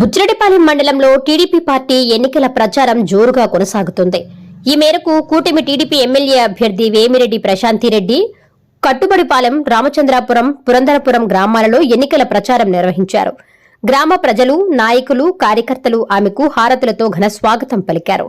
బుచ్చిరెడ్డిపాలెం మండలంలో TDP party ఎన్నికల ప్రచారం జోరుగా కొనసాగుతుంది. ఈ మేరకు కూటమి టీడీపీ ఎమ్మెల్యే అభ్యర్థి వేమిరెడ్డి ప్రశాంతిరెడ్డి కట్టుబడిపాలెం రామచంద్రాపురం పురంధరపురం గ్రామాలలో ఎన్నికల ప్రచారం నిర్వహించారు. గ్రామ ప్రజలు నాయకులు కార్యకర్తలు ఆమెకు హారతులతో ఘన స్వాగతం పలికారు.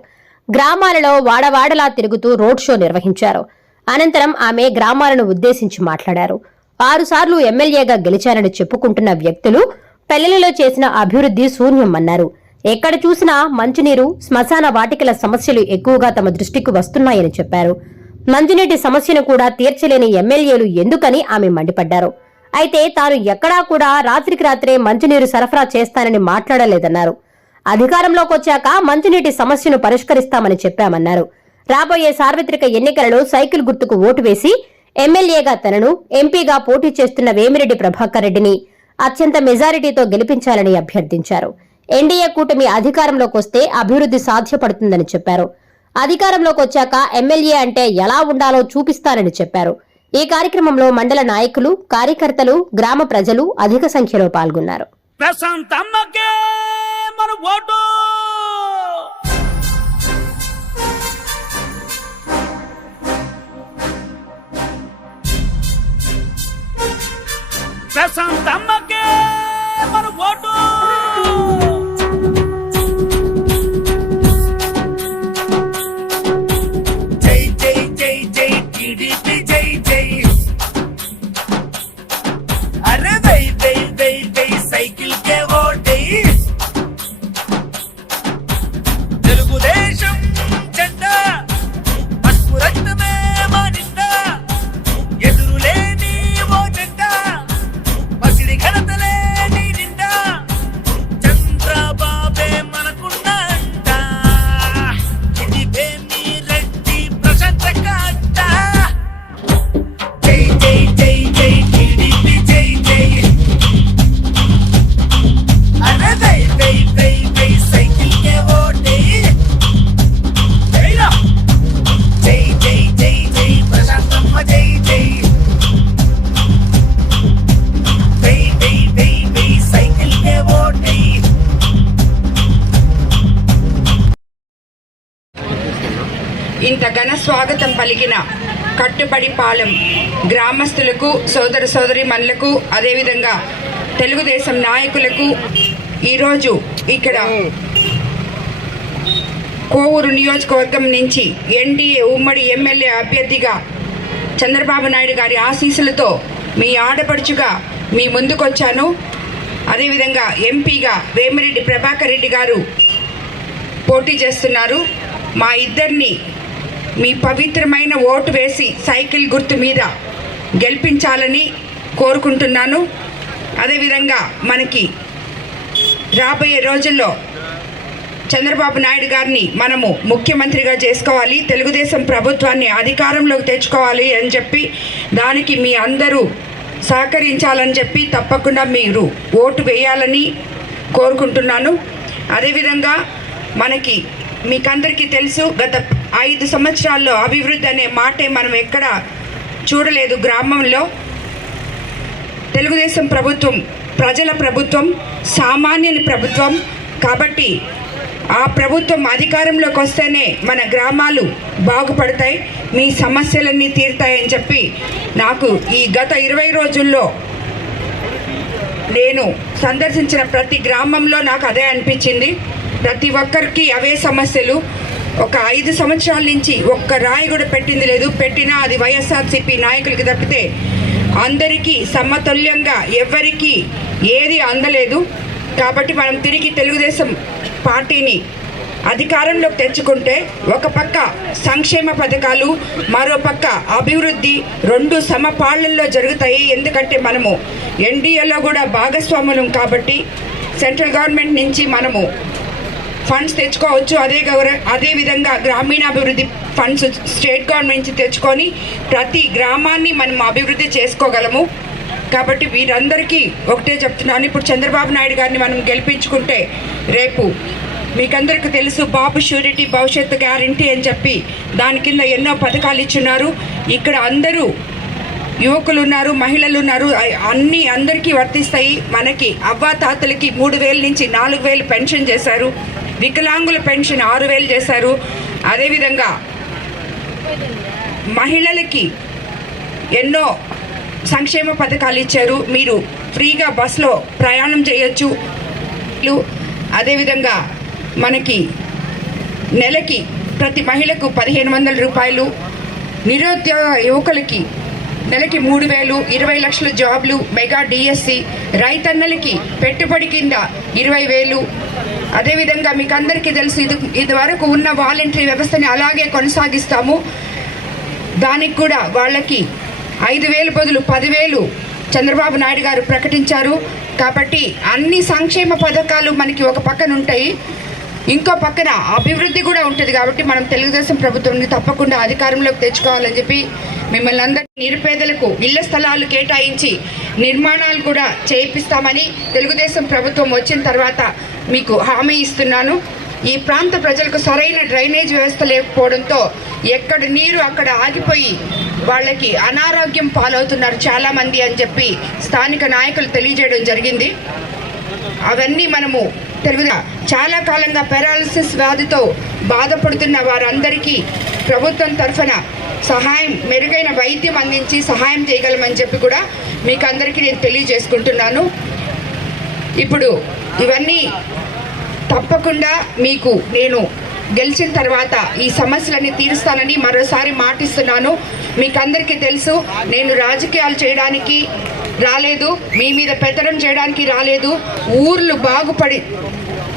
గ్రామాలలో వాడవాడలా తిరుగుతూ రోడ్ షో నిర్వహించారు. అనంతరం ఆమె గ్రామాలను ఉద్దేశించి మాట్లాడారు. ఆరుసార్లు ఎమ్మెల్యేగా గెలిచారని చెప్పుకుంటున్న వ్యక్తులు పల్లెలలో చేసిన అభివృద్ధి శూన్యమన్నారు. ఎక్కడ చూసినా మంచినీరు శ్మశాన వాటికల సమస్యలు ఎక్కువగా తమ దృష్టికి వస్తున్నాయని చెప్పారు. మంచినీటి సమస్యను కూడా తీర్చలేని ఎమ్మెల్యేలు ఎందుకని ఆమె మండిపడ్డారు. అయితే తాను ఎక్కడా కూడా రాత్రికి రాత్రే మంచినీరు సరఫరా చేస్తానని మాట్లాడలేదన్నారు. అధికారంలోకి వచ్చాక మంచినీటి సమస్యను పరిష్కరిస్తామని చెప్పామన్నారు. రాబోయే సార్వత్రిక ఎన్నికలలో సైకిల్ గుర్తుకు ఓటు వేసి ఎమ్మెల్యేగా తనను ఎంపీగా పోటీ చేస్తున్న వేమిరెడ్డి ప్రభాకర్ రెడ్డిని అత్యంత మెజారిటీతో గెలిపించాలని అభ్యర్థించారు. ఎన్డీఏ కూటమి అధికారంలోకి వస్తే అభివృద్ధి సాధ్యపడుతుందని చెప్పారు. అధికారంలోకి వచ్చాక ఎమ్మెల్యే అంటే ఎలా ఉండాలో చూపిస్తానని చెప్పారు. ఈ కార్యక్రమంలో మండల నాయకులు కార్యకర్తలు గ్రామ ప్రజలు అధిక సంఖ్యలో పాల్గొన్నారు. స్వాగతం పలికిన కట్టుబడి పాలెం గ్రామస్తులకు సోదర సోదరి మనులకు అదేవిధంగా తెలుగుదేశం నాయకులకు ఈరోజు ఇక్కడ కోవూరు నియోజకవర్గం నుంచి ఎన్డీఏ ఉమ్మడి ఎమ్మెల్యే అభ్యర్థిగా చంద్రబాబు నాయుడు గారి ఆశీస్సులతో మీ ఆడపడుచుగా మీ ముందుకొచ్చాను. అదేవిధంగా ఎంపీగా వేమిరెడ్డి ప్రభాకర్ రెడ్డి గారు పోటీ చేస్తున్నారు. మా ఇద్దరిని మీ పవిత్రమైన ఓటు వేసి సైకిల్ గుర్తు మీద గెలిపించాలని కోరుకుంటున్నాను. అదేవిధంగా మనకి రాబోయే రోజుల్లో చంద్రబాబు నాయుడు గారిని మనము ముఖ్యమంత్రిగా చేసుకోవాలి తెలుగుదేశం ప్రభుత్వాన్ని అధికారంలోకి తెచ్చుకోవాలి అని చెప్పి దానికి మీ అందరూ సహకరించాలని చెప్పి తప్పకుండా మీరు ఓటు వేయాలని కోరుకుంటున్నాను. అదేవిధంగా మనకి మీకందరికీ తెలుసు గత ఐదు సంవత్సరాల్లో అభివృద్ధి అనే మాటే మనం ఎక్కడ చూడలేదు. గ్రామంలో తెలుగుదేశం ప్రభుత్వం ప్రజల ప్రభుత్వం సామాన్యుని ప్రభుత్వం కాబట్టి ఆ ప్రభుత్వం అధికారంలోకి వస్తేనే మన గ్రామాలు బాగుపడతాయి మీ సమస్యలన్నీ తీరుతాయని చెప్పి నాకు ఈ గత ఇరవై రోజుల్లో నేను సందర్శించిన ప్రతి గ్రామంలో నాకు అదే అనిపించింది. ప్రతి ఒక్కరికి అవే సమస్యలు ఒక ఐదు సంవత్సరాల నుంచి ఒక్క రాయి కూడా పెట్టింది లేదు. పెట్టినా అది వైఎస్ఆర్సీపీ నాయకులకి తప్పితే అందరికీ సమతుల్యంగా ఎవరికి ఏది అందలేదు. కాబట్టి మనం తిరిగి తెలుగుదేశం పార్టీని అధికారంలోకి తెచ్చుకుంటే ఒక పక్క సంక్షేమ పథకాలు మరో పక్క అభివృద్ధి రెండు సమపాళ్ళల్లో జరుగుతాయి. ఎందుకంటే మనము ఎన్డీఏలో కూడా భాగస్వాములం కాబట్టి సెంట్రల్ గవర్నమెంట్ నుంచి మనము ఫండ్స్ తెచ్చుకోవచ్చు. అదే గౌర అదే విధంగా గ్రామీణాభివృద్ధి ఫండ్స్ స్టేట్ గవర్నమెంట్ నుంచి తెచ్చుకొని ప్రతి గ్రామాన్ని మనం అభివృద్ధి చేసుకోగలము. కాబట్టి వీరందరికీ ఒకటే చెప్తున్నాను. ఇప్పుడు చంద్రబాబు నాయుడు గారిని మనం గెలిపించుకుంటే రేపు మీకందరికీ తెలుసు బాబు షూరిటీ భవిష్యత్తు గ్యారంటీ అని చెప్పి దాని కింద ఎన్నో పథకాలు ఇచ్చున్నారు. ఇక్కడ అందరూ యువకులు ఉన్నారు మహిళలు ఉన్నారు అన్నీ అందరికీ వర్తిస్తాయి. మనకి అవ్వా తాతలకి మూడు వేల నుంచి నాలుగు వేలు పెన్షన్ చేశారు. వికలాంగుల పెన్షన్ ఆరు వేలు చేశారు. అదేవిధంగా మహిళలకి ఎన్నో సంక్షేమ పథకాలు ఇచ్చారు. మీరు ఫ్రీగా బస్లో ప్రయాణం చేయొచ్చు. అదేవిధంగా మనకి నెలకి ప్రతి మహిళకు పదిహేను వందల రూపాయలు నిరుద్యోగ యువకులకి నెలకి మూడు వేలు ఇరవై లక్షల జాబ్లు మెగా డిఎస్సి రైతన్నలకి పెట్టుబడి కింద ఇరవై వేలు అదేవిధంగా మీకు అందరికీ తెలుసు ఇది ఇది వరకు ఉన్న వాలంటరీ వ్యవస్థని అలాగే కొనసాగిస్తాము. దానికి కూడా వాళ్ళకి ఐదు వేలు బదులు పదివేలు చంద్రబాబు నాయుడు గారు ప్రకటించారు. కాబట్టి అన్ని సంక్షేమ పథకాలు మనకి ఒక పక్కన ఉంటాయి. ఇంకో పక్కన అభివృద్ధి కూడా ఉంటుంది కాబట్టి మనం తెలుగుదేశం ప్రభుత్వాన్ని తప్పకుండా అధికారంలోకి తెచ్చుకోవాలని చెప్పి మిమ్మల్ని అందరినీ నిరుపేదలకు ఇళ్ళ స్థలాలు కేటాయించి నిర్మాణాలు కూడా చేయిస్తామని తెలుగుదేశం ప్రభుత్వం వచ్చిన తర్వాత మీకు హామీ ఇస్తున్నాను. ఈ ప్రాంత ప్రజలకు సరైన డ్రైనేజ్ వ్యవస్థ లేకపోవడంతో ఎక్కడ నీరు అక్కడ ఆగిపోయి వాళ్ళకి అనారోగ్యం పాలవుతున్నారు చాలామంది అని చెప్పి స్థానిక నాయకులు తెలియజేయడం జరిగింది. అవన్నీ మనము తెలుగుదా చాలా కాలంగా పెరాలసిస్ వ్యాధితో బాధపడుతున్న వారందరికీ ప్రభుత్వం తరఫున సహాయం మెరుగైన వైద్యం అందించి సహాయం చేయగలమని చెప్పి కూడా మీకు అందరికీ నేను తెలియజేసుకుంటున్నాను. ఇప్పుడు ఇవన్నీ తప్పకుండా మీకు నేను గెలిచిన తర్వాత ఈ సమస్యలన్నీ తీరుస్తానని మరోసారి మాటిస్తున్నాను. మీకు అందరికీ తెలుసు నేను రాజకీయాలు చేయడానికి రాలేదు మీ మీద పెత్తనం చేయడానికి రాలేదు. ఊర్లు బాగుపడి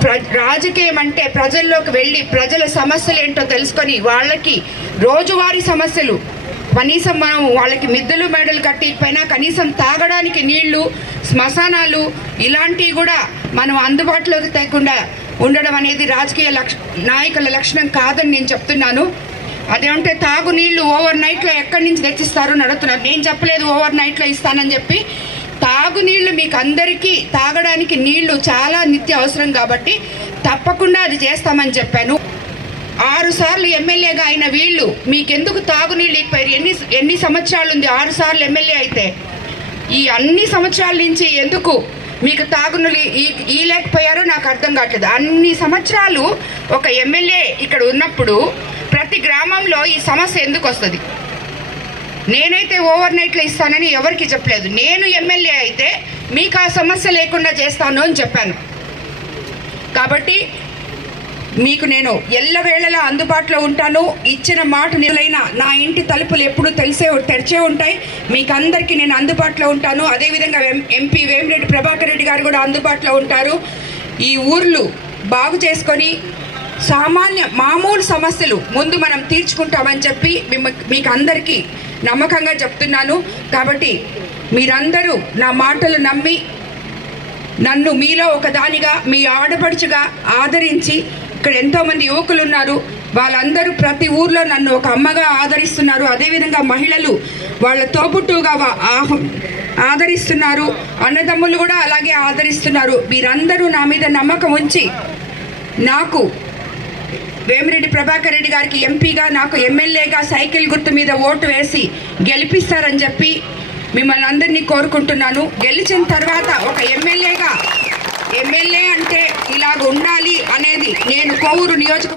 ప్ర రాజకీయం అంటే ప్రజల్లోకి వెళ్ళి ప్రజల సమస్యలు ఏంటో తెలుసుకొని వాళ్ళకి రోజువారీ సమస్యలు. కనీసం మనం వాళ్ళకి మిద్దెలు మెడలు కట్టిపోయినా కనీసం తాగడానికి నీళ్ళు శ్మశానాలు ఇలాంటివి కూడా మనం అందుబాటులోకి తేకుండా ఉండడం అనేది రాజకీయ లక్ష నాయకుల లక్షణం కాదని నేను చెప్తున్నాను. అదేమంటే తాగు నీళ్ళు ఓవర్ నైట్లో ఎక్కడి నుంచి తెచ్చిస్తారో నడుతున్నారు నేను చెప్పలేదు ఓవర్ నైట్లో ఇస్తానని చెప్పి. తాగునీళ్ళు మీకు అందరికీ తాగడానికి నీళ్ళు చాలా నిత్య అవసరం కాబట్టి తప్పకుండా అది చేస్తామని చెప్పాను. ఆరు సార్లు ఎమ్మెల్యేగా అయిన వీళ్ళు మీకెందుకు తాగునీళ్ళు ఇచ్చిపోయారు ఎన్ని ఎన్ని సంవత్సరాలు ఉంది ఆరు సార్లు ఎమ్మెల్యే అయితే? ఈ అన్ని సంవత్సరాల నుంచి ఎందుకు మీకు తాగునీళ్ళు ఈ లేకపోయారో నాకు అర్థం కావట్లేదు. అన్ని సంవత్సరాలు ఒక ఎమ్మెల్యే ఇక్కడ ఉన్నప్పుడు ప్రతి గ్రామంలో ఈ సమస్య ఎందుకు వస్తుంది? నేనైతే ఓవర్ నైట్లో ఇస్తానని ఎవరికి చెప్పలేదు. నేను ఎమ్మెల్యే అయితే మీకు ఆ సమస్య లేకుండా చేస్తాను అని చెప్పాను. కాబట్టి మీకు నేను ఎల్లవేళలా అందుబాటులో ఉంటాను. ఇచ్చిన మాట నిలైన నా ఇంటి తలుపులు ఎప్పుడు తెలిసే తెరిచే ఉంటాయి. మీకు అందరికీ నేను అందుబాటులో ఉంటాను. అదేవిధంగా ఎంపీ వేమిరెడ్డి ప్రభాకర్ రెడ్డి గారు కూడా అందుబాటులో ఉంటారు. ఈ ఊర్లు బాగు చేసుకొని సామాన్య మామూలు సమస్యలు ముందు మనం తీర్చుకుంటామని చెప్పి మిమ్మ- మీకు అందరికీ నమ్మకంగా చెప్తున్నాను. కాబట్టి మీరందరూ నా మాటలు నమ్మి నన్ను మీలో ఒకదానిగా మీ ఆడపడుచుగా ఆదరించి ఇక్కడ ఎంతోమంది యువకులు ఉన్నారు వాళ్ళందరూ ప్రతి ఊర్లో నన్ను ఒక అమ్మగా ఆదరిస్తున్నారు. అదేవిధంగా మహిళలు వాళ్ళ తోబుట్టుగా ఆహ్- ఆదరిస్తున్నారు. అన్నదమ్ములు కూడా అలాగే ఆదరిస్తున్నారు. మీరందరూ నా మీద నమ్మకం ఉంచి నాకు వేమిరెడ్డి ప్రభాకర్ రెడ్డి గారికి ఎంపీగా నాకు ఎమ్మెల్యేగా సైకిల్ గుర్తు మీద ఓటు వేసి గెలిపిస్తారని చెప్పి మిమ్మల్ని అందరినీ కోరుకుంటున్నాను. గెలిచిన తర్వాత ఒక ఎమ్మెల్యేగా ఎమ్మెల్యే అంటే ఇలాగ ఉండాలి అనేది నేను కోవూరు నియోజక